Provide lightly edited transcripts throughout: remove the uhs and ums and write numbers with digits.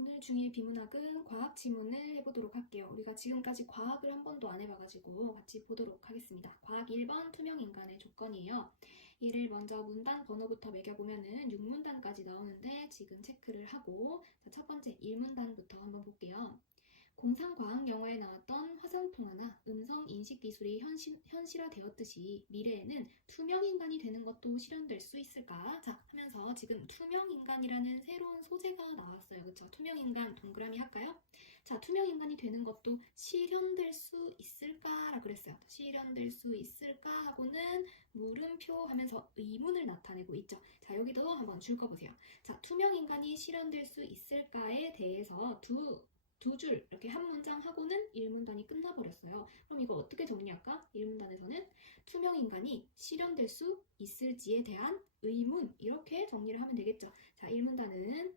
오늘 중1 비문학은 과학 지문을 해보도록 할게요. 우리가 지금까지 과학을 한 번도 안 해봐가지고 같이 보도록 하겠습니다. 과학 1번 투명인간의 조건이에요. 얘를 먼저 문단 번호부터 매겨보면은 6문단까지 나오는데 지금 체크를 하고 첫 번째 1문단부터 한번 볼게요. 공상과학 영화에 나왔던 화상통화나 음성인식 기술이 현실화되었듯이 미래에는 투명인간이 되는 것도 실현될 수 있을까? 자, 하면서 지금 투명인간이라는 새로운 소재가 나왔어요. 그쵸? 투명인간 동그라미 할까요? 자, 투명인간이 되는 것도 실현될 수 있을까라고 그랬어요. 실현될 수 있을까 하고는 물음표 하면서 의문을 나타내고 있죠. 자, 여기도 한번 줄거보세요. 자, 투명인간이 실현될 수 있을까에 대해서 두 줄 이렇게 한 문장 하고는 1문단이 끝나버렸어요. 그럼 이거 어떻게 정리할까? 1문단에서는 투명인간이 실현될 수 있을지에 대한 의문 이렇게 정리를 하면 되겠죠. 자, 1문단은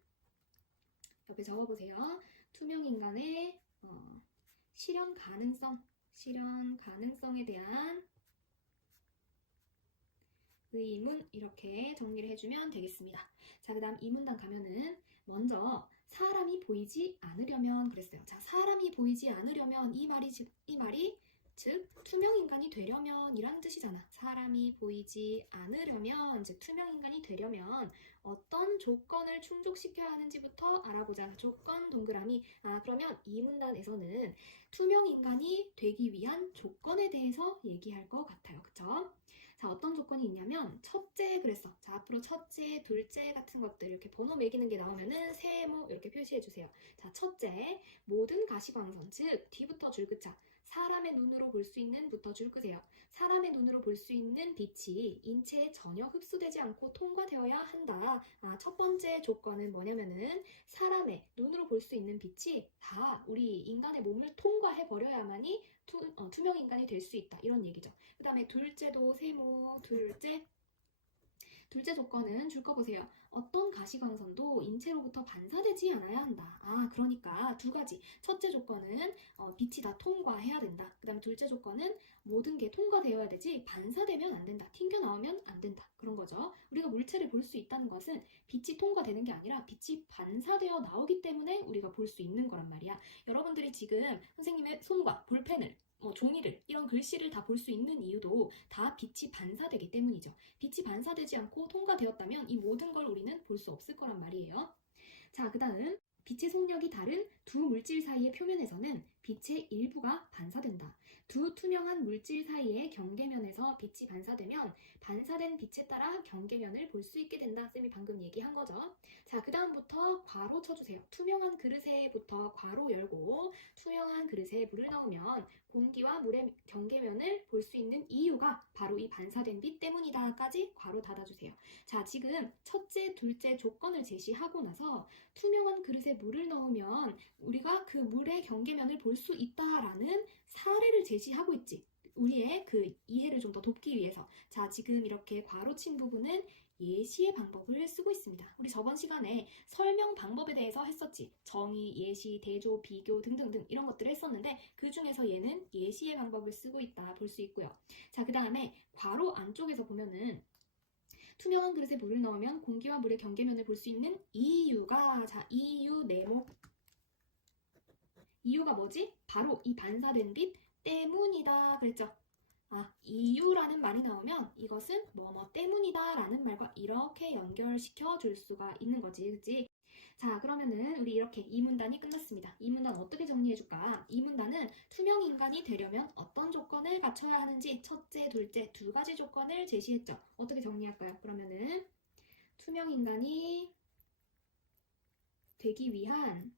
옆에 적어보세요. 투명인간의 실현 가능성에 대한 의문 이렇게 정리를 해주면 되겠습니다. 자, 그 다음 2문단 가면은 먼저 사람이 보이지 않으려면 그랬어요. 자, 사람이 보이지 않으려면 이 말이 즉 투명인간이 되려면 이라는 뜻이잖아. 사람이 보이지 않으려면 즉 투명인간이 되려면 어떤 조건을 충족시켜야 하는지부터 알아보자. 조건 동그라미. 그러면 이 문단에서는 투명인간이 되기 위한 조건에 대해서 얘기할 것 같아요. 그쵸? 자, 어떤 조건이 있냐면 첫째 그랬어. 자, 앞으로 첫째, 둘째 같은 것들 이렇게 번호 매기는 게 나오면은 세모 이렇게 표시해 주세요. 자, 첫째, 모든 가시광선, 즉 뒤부터 줄긋자. 사람의 눈으로 볼 수 있는 부터 줄끄세요. 사람의 눈으로 볼 수 있는 빛이 인체에 전혀 흡수되지 않고 통과되어야 한다. 첫 번째 조건은 뭐냐면은 사람의 눈으로 볼 수 있는 빛이 다 우리 인간의 몸을 통과해 버려야만이 투명인간이 될 수 있다. 이런 얘기죠. 그 다음에 둘째도 세모, 둘째 조건은 줄 거 보세요. 어떤 가시광선도 인체로부터 반사되지 않아야 한다. 그러니까 두 가지. 첫째 조건은 빛이 다 통과해야 된다. 그 다음에 둘째 조건은 모든 게 통과되어야 되지 반사되면 안 된다. 튕겨나오면 안 된다. 그런 거죠. 우리가 물체를 볼 수 있다는 것은 빛이 통과되는 게 아니라 빛이 반사되어 나오기 때문에 우리가 볼 수 있는 거란 말이야. 여러분들이 지금 선생님의 손과 볼펜을 종이를 이런 글씨를 다 볼 수 있는 이유도 다 빛이 반사되기 때문이죠. 빛이 반사되지 않고 통과되었다면 이 모든 걸 우리는 볼 수 없을 거란 말이에요. 자, 그 다음 빛의 속력이 다른 두 물질 사이의 표면에서는 빛의 일부가 반사된다. 두 투명한 물질 사이의 경계면에서 빛이 반사되면 반사된 빛에 따라 경계면을 볼 수 있게 된다. 쌤이 방금 얘기한 거죠. 자, 그 다음부터 괄호 쳐주세요. 투명한 그릇에부터 괄호 열고 투명한 그릇에 물을 넣으면 공기와 물의 경계면을 볼 수 있는 이유가 바로 이 반사된 빛 때문이다까지 괄호 닫아주세요. 자, 지금 첫째, 둘째 조건을 제시하고 나서 투명한 그릇에 물을 넣으면 우리가 그 물의 경계면을 볼 수 있다라는 사례를 제시하고 있지. 우리의 그 이해를 좀 더 돕기 위해서. 자, 지금 이렇게 괄호 친 부분은 예시의 방법을 쓰고 있습니다. 우리 저번 시간에 설명 방법에 대해서 했었지. 정의, 예시, 대조, 비교 등등등 이런 것들을 했었는데 그 중에서 얘는 예시의 방법을 쓰고 있다 볼 수 있고요. 자, 그 다음에 괄호 안쪽에서 보면은 투명한 그릇에 물을 넣으면 공기와 물의 경계면을 볼 수 있는 이유가 자, 이유 네모 이유가 뭐지? 바로 이 반사된 빛 때문이다 그랬죠? 이유라는 말이 나오면 이것은 뭐뭐 때문이다 라는 말과 이렇게 연결시켜 줄 수가 있는 거지, 그치? 자, 그러면은 우리 이렇게 이 문단이 끝났습니다. 이 문단 어떻게 정리해 줄까? 이 문단은 투명인간이 되려면 어떤 조건을 갖춰야 하는지 첫째, 둘째 두 가지 조건을 제시했죠. 어떻게 정리할까요? 그러면은 투명인간이 되기 위한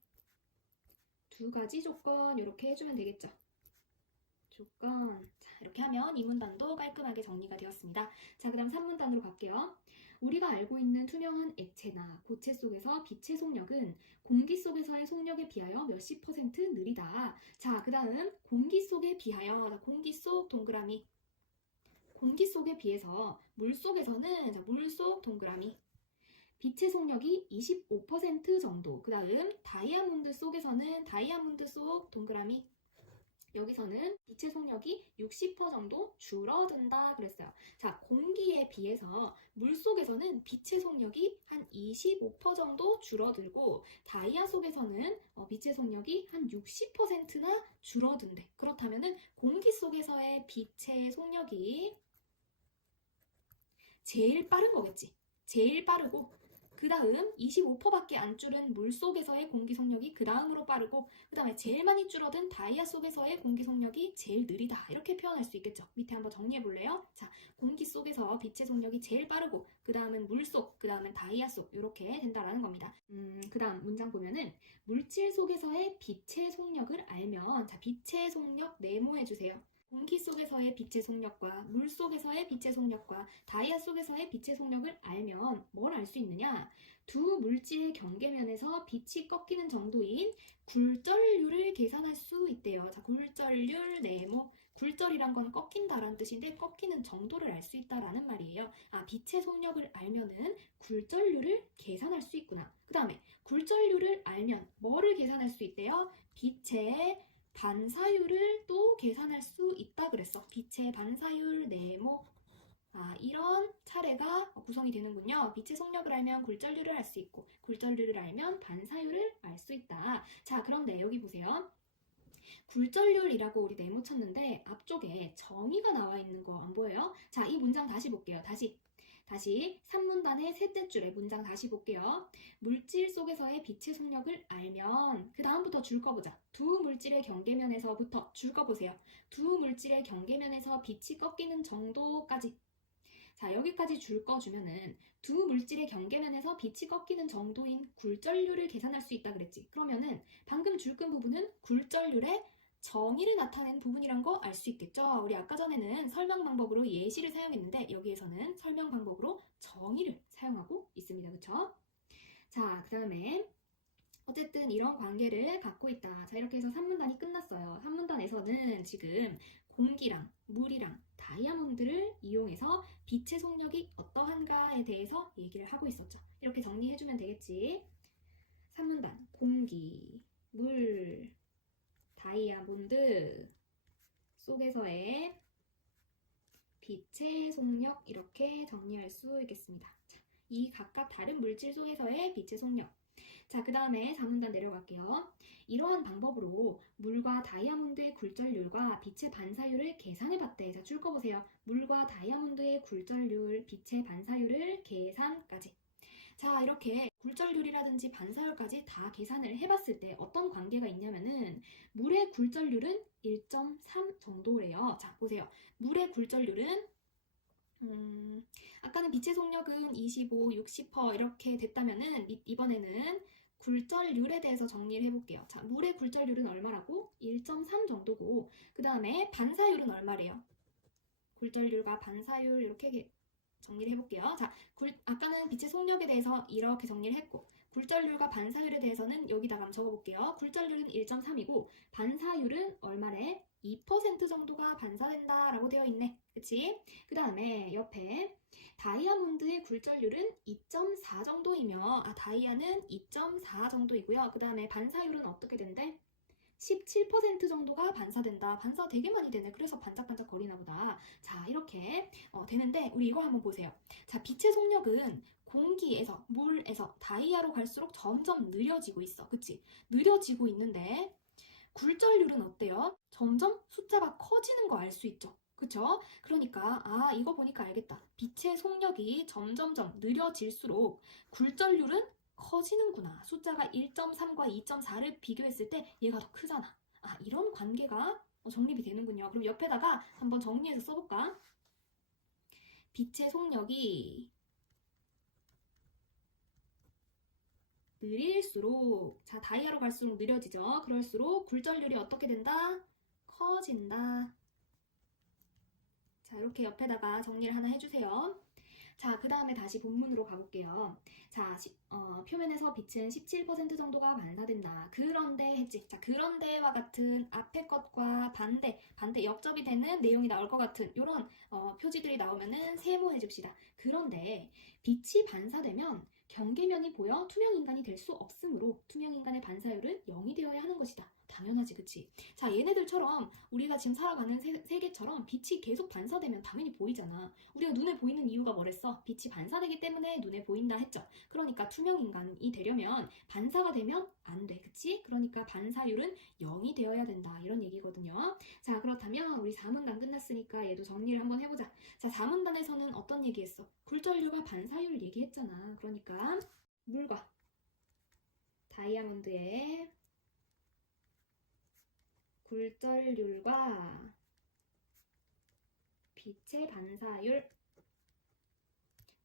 두 가지 조건 이렇게 해주면 되겠죠. 조건. 자, 이렇게 하면 이 문단도 깔끔하게 정리가 되었습니다. 자, 그 다음 3문단으로 갈게요. 우리가 알고 있는 투명한 액체나 고체 속에서 빛의 속력은 공기 속에서의 속력에 비하여 몇십 퍼센트 느리다. 자, 그 다음 공기 속에 비하여. 자, 공기 속 동그라미. 공기 속에 비해서 물 속에서는 자, 물 속 동그라미. 빛의 속력이 25% 정도. 그 다음 다이아몬드 속에서는 다이아몬드 속 동그라미. 여기서는 빛의 속력이 60% 정도 줄어든다 그랬어요. 자, 공기에 비해서 물속에서는 빛의 속력이 한 25% 정도 줄어들고 다이아 속에서는 빛의 속력이 한 60%나 줄어든대. 그렇다면은 공기 속에서의 빛의 속력이 제일 빠른 거겠지. 제일 빠르고 그 다음 25%밖에 안 줄은 물 속에서의 공기 속력이 그 다음으로 빠르고 그 다음에 제일 많이 줄어든 다이아 속에서의 공기 속력이 제일 느리다. 이렇게 표현할 수 있겠죠. 밑에 한번 정리해 볼래요? 자, 공기 속에서 빛의 속력이 제일 빠르고 그 다음은 물 속, 그 다음은 다이아 속 이렇게 된다라는 겁니다. 그 다음 문장 보면은 물질 속에서의 빛의 속력을 알면 자, 빛의 속력 네모해 주세요. 공기 속에서의 빛의 속력과 물 속에서의 빛의 속력과 다이아 속에서의 빛의 속력을 알면 뭘 알 수 있느냐? 두 물질의 경계면에서 빛이 꺾이는 정도인 굴절률을 계산할 수 있대요. 자, 굴절률 네모. 굴절이란 건 꺾인다라는 뜻인데 꺾이는 정도를 알 수 있다라는 말이에요. 아, 빛의 속력을 알면은 굴절률을 계산할 수 있구나. 그 다음에 굴절률을 알면 뭐를 계산할 수 있대요? 빛의 반사율을 또 계산할 수 있다 그랬어. 빛의 반사율 네모. 이런 차례가 구성이 되는군요. 빛의 속력을 알면 굴절률을 알 수 있고 굴절률을 알면 반사율을 알 수 있다. 자, 그런데 여기 보세요. 굴절률이라고 우리 네모 쳤는데 앞쪽에 정의가 나와 있는 거 안 보여요? 자, 이 문장 다시 볼게요. 다시 3문단의 셋째 줄에 문장 다시 볼게요. 물질 속에서의 빛의 속력을 알면 그 다음부터 줄 거 보자. 두 물질의 경계면에서부터 줄 거 보세요. 두 물질의 경계면에서 빛이 꺾이는 정도까지. 자, 여기까지 줄 거 주면은 두 물질의 경계면에서 빛이 꺾이는 정도인 굴절률을 계산할 수 있다 그랬지. 그러면은 방금 줄근 부분은 굴절률의 정의를 나타낸 부분이란 거 알 수 있겠죠? 우리 아까 전에는 설명 방법으로 예시를 사용했는데 여기에서는 설명 방법으로 정의를 사용하고 있습니다. 그쵸? 자, 그 다음에 어쨌든 이런 관계를 갖고 있다. 자, 이렇게 해서 3문단이 끝났어요. 3문단에서는 지금 공기랑 물이랑 다이아몬드를 이용해서 빛의 속력이 어떠한가에 대해서 얘기를 하고 있었죠. 이렇게 정리해주면 되겠지. 3문단 공기, 물, 다이아몬드 속에서의 빛의 속력 이렇게 정리할 수 있겠습니다. 자, 이 각각 다른 물질 속에서의 빛의 속력. 자, 그 다음에 4문단 내려갈게요. 이러한 방법으로 물과 다이아몬드의 굴절률과 빛의 반사율을 계산해봤대. 자, 줄 거 보세요. 물과 다이아몬드의 굴절률, 빛의 반사율을 계산까지. 자, 이렇게 굴절률이라든지 반사율까지 다 계산을 해봤을 때 어떤 관계가 있냐면은 물의 굴절률은 1.3 정도래요. 자, 보세요. 물의 굴절률은 아까는 빛의 속력은 25, 60% 이렇게 됐다면은 이번에는 굴절률에 대해서 정리를 해볼게요. 자, 물의 굴절률은 얼마라고? 1.3 정도고 그 다음에 반사율은 얼마래요? 굴절률과 반사율 이렇게 정리를 해볼게요. 자, 아까는 빛의 속력에 대해서 이렇게 정리를 했고 굴절률과 반사율에 대해서는 여기다가 적어볼게요. 굴절률은 1.3이고 반사율은 얼마래? 2% 정도가 반사된다라고 되어 있네. 그치? 그 다음에 옆에 다이아몬드의 굴절률은 2.4 정도이며 다이아는 2.4 정도이고요. 그 다음에 반사율은 어떻게 된대? 17% 정도가 반사된다. 반사 되게 많이 되네. 그래서 반짝반짝 거리나 보다. 자, 이렇게 되는데 우리 이거 한번 보세요. 자, 빛의 속력은 공기에서, 물에서 다이아로 갈수록 점점 느려지고 있어. 그치? 느려지고 있는데 굴절률은 어때요? 점점 숫자가 커지는 거 알 수 있죠. 그쵸? 그러니까 이거 보니까 알겠다. 빛의 속력이 점점점 느려질수록 굴절률은 커지는구나. 숫자가 1.3과 2.4를 비교했을 때 얘가 더 크잖아. 이런 관계가 정립이 되는군요. 그럼 옆에다가 한번 정리해서 써볼까? 빛의 속력이 느릴수록 자, 다이아로 갈수록 느려지죠. 그럴수록 굴절률이 어떻게 된다? 커진다. 자, 이렇게 옆에다가 정리를 하나 해주세요. 자, 그 다음에 다시 본문으로 가볼게요. 자, 표면에서 빛은 17% 정도가 반사된다. 그런데 했지. 자, 그런데와 같은 앞에 것과 반대 역접이 되는 내용이 나올 것 같은 이런 표지들이 나오면은 세모해 줍시다. 그런데 빛이 반사되면 경계면이 보여 투명인간이 될 수 없으므로 투명인간의 반사율은 0이 되어야 하는 것이다. 당연하지, 그치? 자, 얘네들처럼 우리가 지금 살아가는 세계처럼 빛이 계속 반사되면 당연히 보이잖아. 우리가 눈에 보이는 이유가 뭐랬어? 빛이 반사되기 때문에 눈에 보인다 했죠. 그러니까 투명 인간이 되려면 반사가 되면 안 돼, 그치? 그러니까 반사율은 0이 되어야 된다, 이런 얘기거든요. 자, 그렇다면 우리 4문단 끝났으니까 얘도 정리를 한번 해보자. 자, 4문단에서는 어떤 얘기했어? 굴절률과 반사율 얘기했잖아. 그러니까 물과 다이아몬드의 굴절률과 빛의 반사율.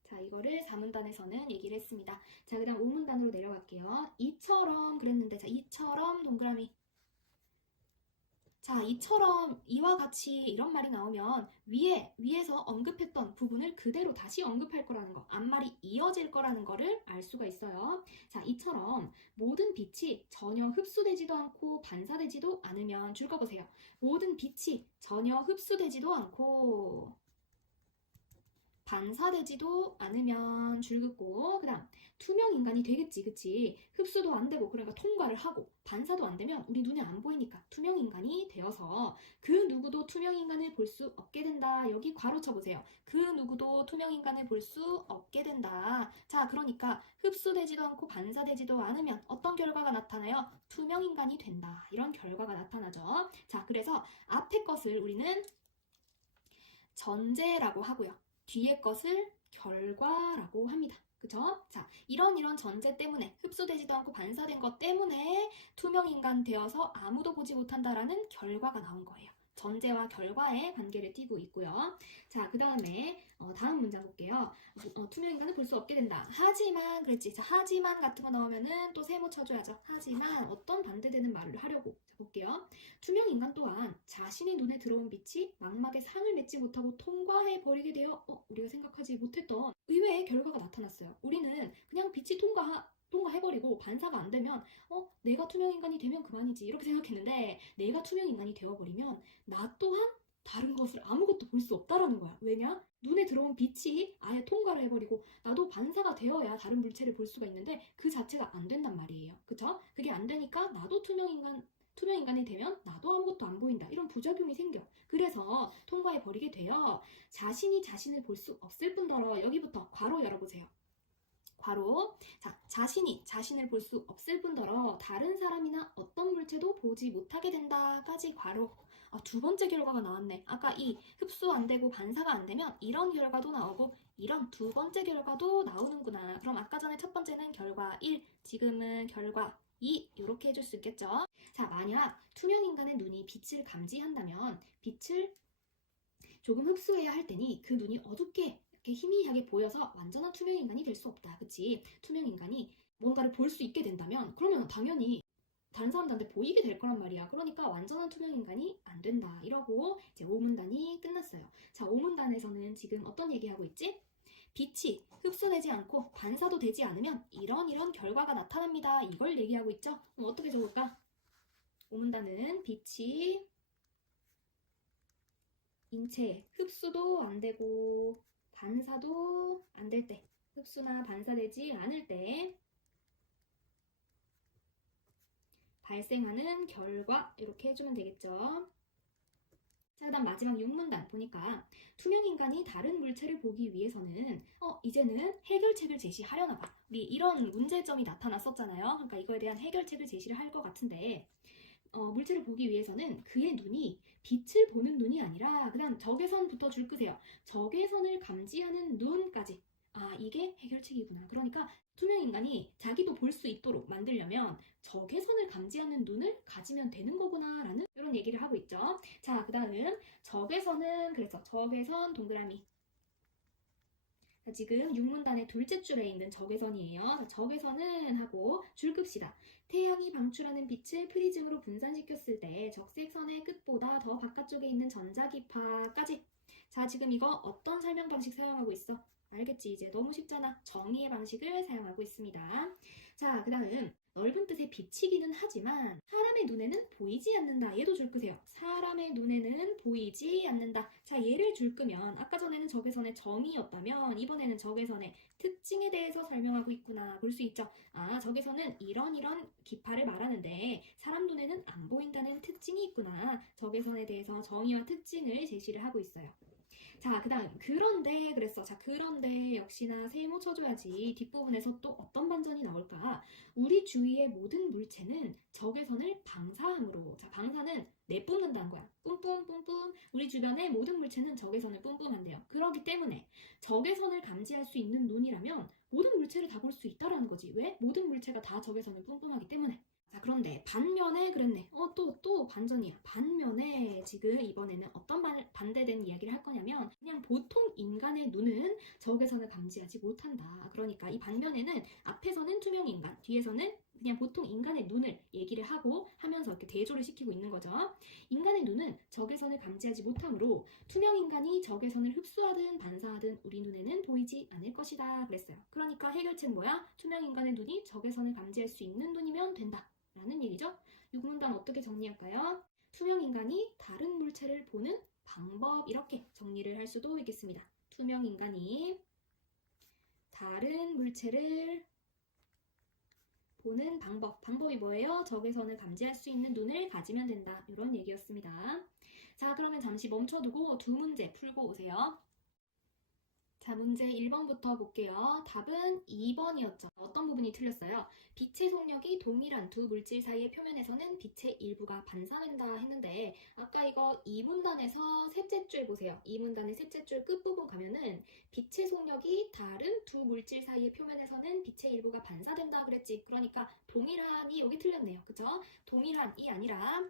자, 이거를 4문단에서는 얘기를 했습니다. 자, 그 다음 5문단으로 내려갈게요. 이처럼 그랬는데, 자, 이처럼 동그라미. 자, 이처럼 이와 같이 이런 말이 나오면 위에서 언급했던 부분을 그대로 다시 언급할 거라는 거, 앞말이 이어질 거라는 거를 알 수가 있어요. 자, 이처럼 모든 빛이 전혀 흡수되지도 않고 반사되지도 않으면 줄 거 보세요. 모든 빛이 전혀 흡수되지도 않고 반사되지도 않으면 줄 긋고, 그 다음 투명 인간이 되겠지, 그치? 흡수도 안 되고, 그러니까 통과를 하고 반사도 안 되면 우리 눈에 안 보이니까 투명 인간이 되어서 그 누구도 투명 인간을 볼 수 없게 된다. 여기 괄호 쳐보세요. 그 누구도 투명 인간을 볼 수 없게 된다. 자, 그러니까 흡수되지도 않고 반사되지도 않으면 어떤 결과가 나타나요? 투명 인간이 된다. 이런 결과가 나타나죠. 자, 그래서 앞에 것을 우리는 전제라고 하고요. 뒤에 것을 결과라고 합니다. 그죠? 자, 이런 전제 때문에 흡수되지도 않고 반사된 것 때문에 투명인간 되어서 아무도 보지 못한다라는 결과가 나온 거예요. 전제와 결과의 관계를 띠고 있고요. 자, 그 다음에 다음 문장 볼게요. 투명인간은 볼 수 없게 된다. 하지만 그랬지. 자, 하지만 같은 거 나오면은 또 세모 쳐줘야죠. 하지만 어떤 반대되는 말을 하려고. 자, 볼게요. 투명인간 또한 자신의 눈에 들어온 빛이 망막에 상을 맺지 못하고 통과해버리게 되어 우리가 생각하지 못했던 의외의 결과가 나타났어요. 우리는 그냥 빛이 통과해버리고 반사가 안 되면 내가 투명인간이 되면 그만이지 이렇게 생각했는데, 내가 투명인간이 되어버리면 나 또한 다른 것을 아무것도 볼 수 없다라는 거야. 왜냐? 눈에 들어온 빛이 아예 통과를 해버리고 나도 반사가 되어야 다른 물체를 볼 수가 있는데 그 자체가 안 된단 말이에요. 그쵸? 그게 안 되니까 나도 투명인간이 되면 나도 아무것도 안 보인다. 이런 부작용이 생겨. 그래서 통과해버리게 되어 자신이 자신을 볼 수 없을 뿐더러, 여기부터 괄호 열어보세요. 괄호. 자, 자신이 자신을 볼 수 없을 뿐더러 다른 사람이나 어떤 물체도 보지 못하게 된다까지 괄호. 두 번째 결과가 나왔네. 아까 이 흡수 안 되고 반사가 안 되면 이런 결과도 나오고 이런 두 번째 결과도 나오는구나. 그럼 아까 전에 첫 번째는 결과 1, 지금은 결과 2 이렇게 해줄 수 있겠죠. 자, 만약 투명인간의 눈이 빛을 감지한다면 빛을 조금 흡수해야 할 테니 그 눈이 어둡게 이렇게 희미하게 보여서 완전한 투명인간이 될 수 없다. 그치? 투명인간이 뭔가를 볼 수 있게 된다면 그러면 당연히 다른 사람들한테 보이게 될 거란 말이야. 그러니까 완전한 투명인간이 안 된다. 이러고 이제 5문단이 끝났어요. 자, 5문단에서는 지금 어떤 얘기하고 있지? 빛이 흡수되지 않고 반사도 되지 않으면 이런 결과가 나타납니다. 이걸 얘기하고 있죠? 그럼 어떻게 적을까? 5문단은 빛이 인체에 흡수도 안 되고 반사도 안 될 때, 흡수나 반사되지 않을 때 발생하는 결과, 이렇게 해주면 되겠죠. 자, 그 다음 마지막 6문단 보니까 투명인간이 다른 물체를 보기 위해서는 이제는 해결책을 제시하려나 봐. 우리 이런 문제점이 나타났었잖아요. 그러니까 이거에 대한 해결책을 제시를 할 것 같은데, 물체를 보기 위해서는 그의 눈이 빛을 보는 눈이 아니라, 그 다음 적외선부터 줄 끄세요. 적외선을 감지하는 눈까지. 이게 해결책이구나. 그러니까 투명인간이 자기도 볼 수 있도록 만들려면 적외선을 감지하는 눈을 가지면 되는 거구나 라는 이런 얘기를 하고 있죠. 자, 그 다음 적외선은 그래서 적외선 동그라미. 자, 지금 6문단의 둘째 줄에 있는 적외선이에요. 자, 적외선은 하고 줄 끕시다. 태양이 방출하는 빛을 프리즘으로 분산시켰을 때 적색선의 끝보다 더 바깥쪽에 있는 전자기파까지. 자, 지금 이거 어떤 설명 방식 사용하고 있어? 알겠지? 이제 너무 쉽잖아. 정의의 방식을 사용하고 있습니다. 자, 그 다음 넓은 뜻의 비치기는 하지만 사람의 눈에는 보이지 않는다. 얘도 줄 끄세요. 사람의 눈에는 보이지 않는다. 자, 얘를 줄 끄면 아까 전에는 적외선의 정의였다면 이번에는 적외선의 특징에 대해서 설명하고 있구나 볼 수 있죠. 아, 적외선은 이런 기파를 말하는데 사람 눈에는 안 보인다는 특징이 있구나. 적외선에 대해서 정의와 특징을 제시를 하고 있어요. 자, 그 다음 그런데 그랬어. 자, 그런데 역시나 세모 쳐줘야지. 뒷부분에서 또 어떤 반전이 나올까? 우리 주위의 모든 물체는 적외선을 방사함으로. 자, 방사는 내뿜는다는 거야. 뿜뿜 뿜뿜. 우리 주변의 모든 물체는 적외선을 뿜뿜한대요. 그렇기 때문에 적외선을 감지할 수 있는 눈이라면 모든 물체를 다 볼 수 있다라는 거지. 왜? 모든 물체가 다 적외선을 뿜뿜하기 때문에. 자, 그런데 반면에 그랬네. 또 반전이야. 반면에 지금 이번에는 어떤 반대되는 이야기를 할 거냐면 그냥 보통 인간의 눈은 적외선을 감지하지 못한다. 그러니까 이 반면에는 앞에서는 투명 인간, 뒤에서는 그냥 보통 인간의 눈을 얘기를 하면서 이렇게 대조를 시키고 있는 거죠. 인간의 눈은 적외선을 감지하지 못하므로 투명 인간이 적외선을 흡수하든 반사하든 우리 눈에는 보이지 않을 것이다. 그랬어요. 그러니까 해결책은 뭐야? 투명 인간의 눈이 적외선을 감지할 수 있는 눈이면 된다. 라는 얘기죠. 유구문단 어떻게 정리할까요? 투명 인간이 다른 물체를 보는 방법 이렇게 정리를 할 수도 있겠습니다. 투명 인간이 다른 물체를 보는 방법이 뭐예요? 적외선을 감지할 수 있는 눈을 가지면 된다. 이런 얘기였습니다. 자, 그러면 잠시 멈춰두고 두 문제 풀고 오세요. 자, 문제 1번부터 볼게요. 답은 2번이었죠. 어떤 부분이 틀렸어요? 빛의 속력이 동일한 두 물질 사이의 표면에서는 빛의 일부가 반사된다 했는데 아까 이거 2문단에서 셋째 줄 보세요. 2문단의 셋째 줄 끝부분 가면은 빛의 속력이 다른 두 물질 사이의 표면에서는 빛의 일부가 반사된다 그랬지. 그러니까 동일한이 여기 틀렸네요. 그쵸? 동일한이 아니라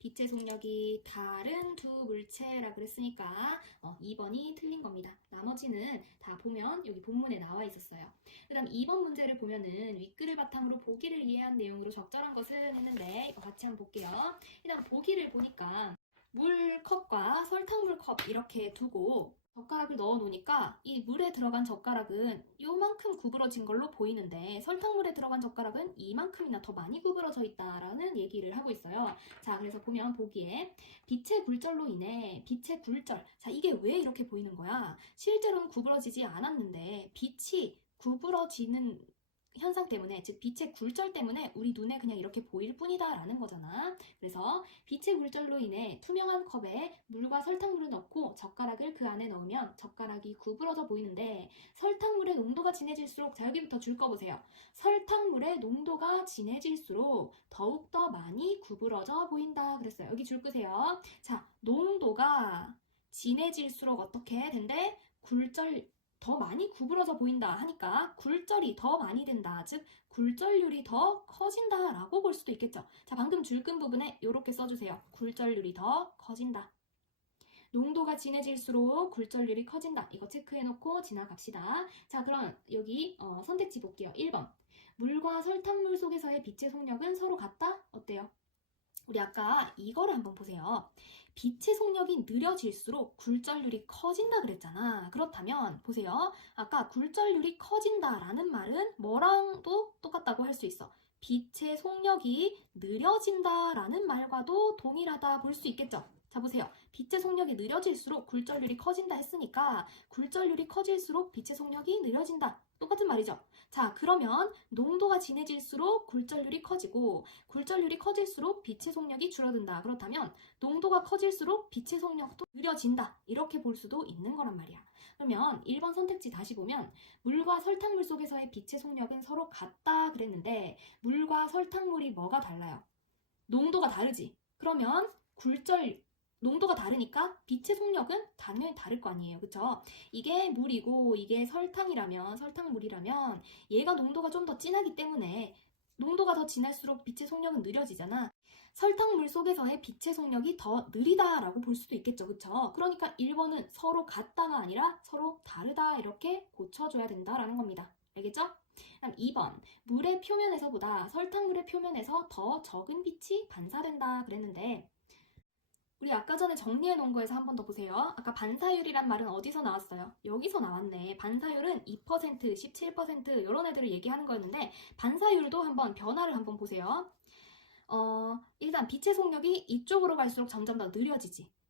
빛의 속력이 다른 두 물체라 그랬으니까 2번이 틀린 겁니다. 나머지는 다 보면 여기 본문에 나와 있었어요. 그 다음 2번 문제를 보면은 윗글을 바탕으로 보기를 이해한 내용으로 적절한 것은 했는데 이거 같이 한번 볼게요. 일단 보기를 보니까 물컵과 설탕물 컵 이렇게 두고 젓가락을 넣어 놓으니까 이 물에 들어간 젓가락은 요만큼 구부러진 걸로 보이는데 설탕물에 들어간 젓가락은 이만큼이나 더 많이 구부러져 있다라는 얘기를 하고 있어요. 자, 그래서 보면 보기에 빛의 굴절로 인해 빛의 굴절. 자, 이게 왜 이렇게 보이는 거야? 실제로는 구부러지지 않았는데 빛이 구부러지는 현상 때문에, 즉 빛의 굴절 때문에 우리 눈에 그냥 이렇게 보일 뿐이다 라는 거잖아. 그래서 빛의 굴절로 인해 투명한 컵에 물과 설탕물을 넣고 젓가락을 그 안에 넣으면 젓가락이 구부러져 보이는데 설탕물의 농도가 진해질수록, 자, 여기부터 줄 거 보세요. 설탕물의 농도가 진해질수록 더욱더 많이 구부러져 보인다 그랬어요. 여기 줄 끄세요. 자, 농도가 진해질수록 어떻게 된대? 굴절 더 많이 구부러져 보인다 하니까 굴절이 더 많이 된다. 즉 굴절률이 더 커진다라고 볼 수도 있겠죠. 자, 방금 줄근 부분에 이렇게 써주세요. 굴절률이 더 커진다. 농도가 진해질수록 굴절률이 커진다. 이거 체크해놓고 지나갑시다. 자, 그럼 여기 선택지 볼게요. 1번. 물과 설탕물 속에서의 빛의 속력은 서로 같다? 어때요? 우리 아까 이거를 한번 보세요. 빛의 속력이 느려질수록 굴절률이 커진다 그랬잖아. 그렇다면 보세요. 아까 굴절률이 커진다라는 말은 뭐랑도 똑같다고 할 수 있어. 빛의 속력이 느려진다라는 말과도 동일하다 볼 수 있겠죠. 자, 보세요. 빛의 속력이 느려질수록 굴절률이 커진다 했으니까 굴절률이 커질수록 빛의 속력이 느려진다. 똑같은 말이죠. 자, 그러면 농도가 진해질수록 굴절률이 커지고 굴절률이 커질수록 빛의 속력이 줄어든다. 그렇다면 농도가 커질수록 빛의 속력도 느려진다. 이렇게 볼 수도 있는 거란 말이야. 그러면 1번 선택지 다시 보면 물과 설탕물 속에서의 빛의 속력은 서로 같다 그랬는데 물과 설탕물이 뭐가 달라요? 농도가 다르지. 그러면 농도가 다르니까 빛의 속력은 당연히 다를 거 아니에요. 그쵸? 이게 물이고 이게 설탕물이라면 얘가 농도가 좀 더 진하기 때문에 농도가 더 진할수록 빛의 속력은 느려지잖아. 설탕물 속에서의 빛의 속력이 더 느리다라고 볼 수도 있겠죠. 그쵸? 그러니까 1번은 서로 같다가 아니라 서로 다르다 이렇게 고쳐줘야 된다라는 겁니다. 알겠죠? 그다음 2번. 물의 표면에서보다 설탕물의 표면에서 더 적은 빛이 반사된다 그랬는데 우리 아까 전에 정리해 놓은 거에서 한 번 더 보세요. 아까 반사율이란 말은 어디서 나왔어요? 여기서 나왔네. 반사율은 2%, 17% 이런 애들을 얘기하는 거였는데 반사율도 한번 변화를 한번 보세요. 일단 빛의 속력이 이쪽으로 갈수록 점점 더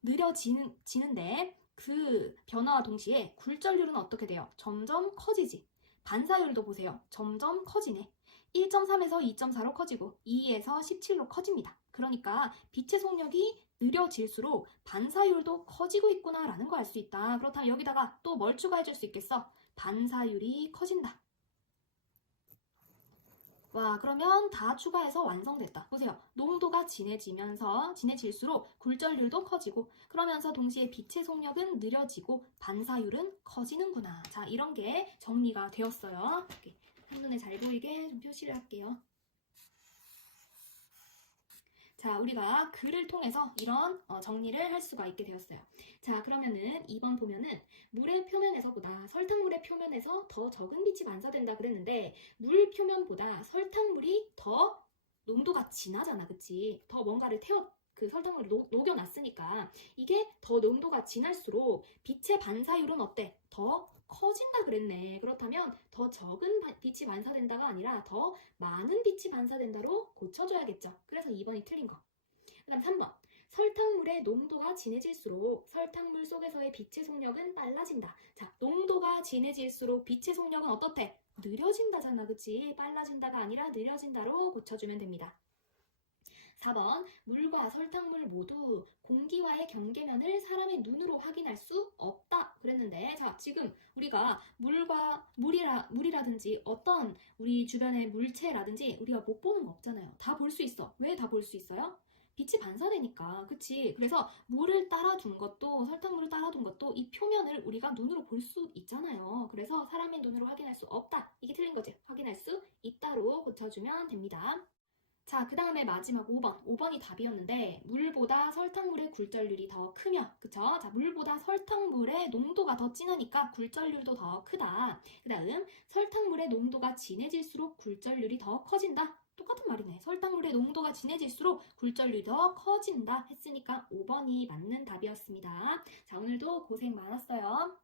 느려지는데 그 변화와 동시에 굴절률은 어떻게 돼요? 점점 커지지. 반사율도 보세요. 점점 커지네. 1.3에서 2.4로 커지고 2에서 17로 커집니다. 그러니까 빛의 속력이 느려질수록 반사율도 커지고 있구나라는 거 알 수 있다. 그렇다면 여기다가 또 뭘 추가해 줄 수 있겠어? 반사율이 커진다. 와, 그러면 다 추가해서 완성됐다. 보세요. 농도가 진해질수록 굴절률도 커지고 그러면서 동시에 빛의 속력은 느려지고 반사율은 커지는구나. 자, 이런 게 정리가 되었어요. 이렇게 한눈에 잘 보이게 좀 표시를 할게요. 자, 우리가 글을 통해서 이런 정리를 할 수가 있게 되었어요. 자, 그러면은 2번 보면은 물의 표면에서보다 설탕물의 표면에서 더 적은 빛이 반사된다 그랬는데 물 표면보다 설탕물이 더 농도가 진하잖아, 그치? 더 뭔가를 그 설탕물을 녹여놨으니까 이게 더 농도가 진할수록 빛의 반사율은 어때? 더 커진다 그랬네. 그렇다면 더 적은 빛이 반사된다가 아니라 더 많은 빛이 반사된다로 고쳐줘야겠죠. 그래서 2번이 틀린 거. 그 다음 3번. 설탕물의 농도가 진해질수록 설탕물 속에서의 빛의 속력은 빨라진다. 자, 농도가 진해질수록 빛의 속력은 어떻대? 느려진다잖아, 그치? 빨라진다가 아니라 느려진다로 고쳐주면 됩니다. 4번. 물과 설탕물 모두 공기와의 경계면을 사람의 눈으로 확인할 수 없다 그랬는데 자, 지금 우리가 물이라든지 어떤 우리 주변의 물체라든지 우리가 못 보는 거 없잖아요. 다 볼 수 있어. 왜 다 볼 수 있어요? 빛이 반사되니까, 그치? 그래서 물을 따라둔 것도 설탕물을 따라둔 것도 이 표면을 우리가 눈으로 볼 수 있잖아요. 그래서 사람의 눈으로 확인할 수 없다. 이게 틀린 거지. 확인할 수 있다로 고쳐주면 됩니다. 자, 그 다음에 마지막 5번. 5번이 답이었는데 물보다 설탕물의 굴절률이 더 크면, 그쵸? 자, 물보다 설탕물의 농도가 더 진하니까 굴절률도 더 크다. 그 다음 설탕물의 농도가 진해질수록 굴절률이 더 커진다. 똑같은 말이네. 설탕물의 농도가 진해질수록 굴절률이 더 커진다 했으니까 5번이 맞는 답이었습니다. 자, 오늘도 고생 많았어요.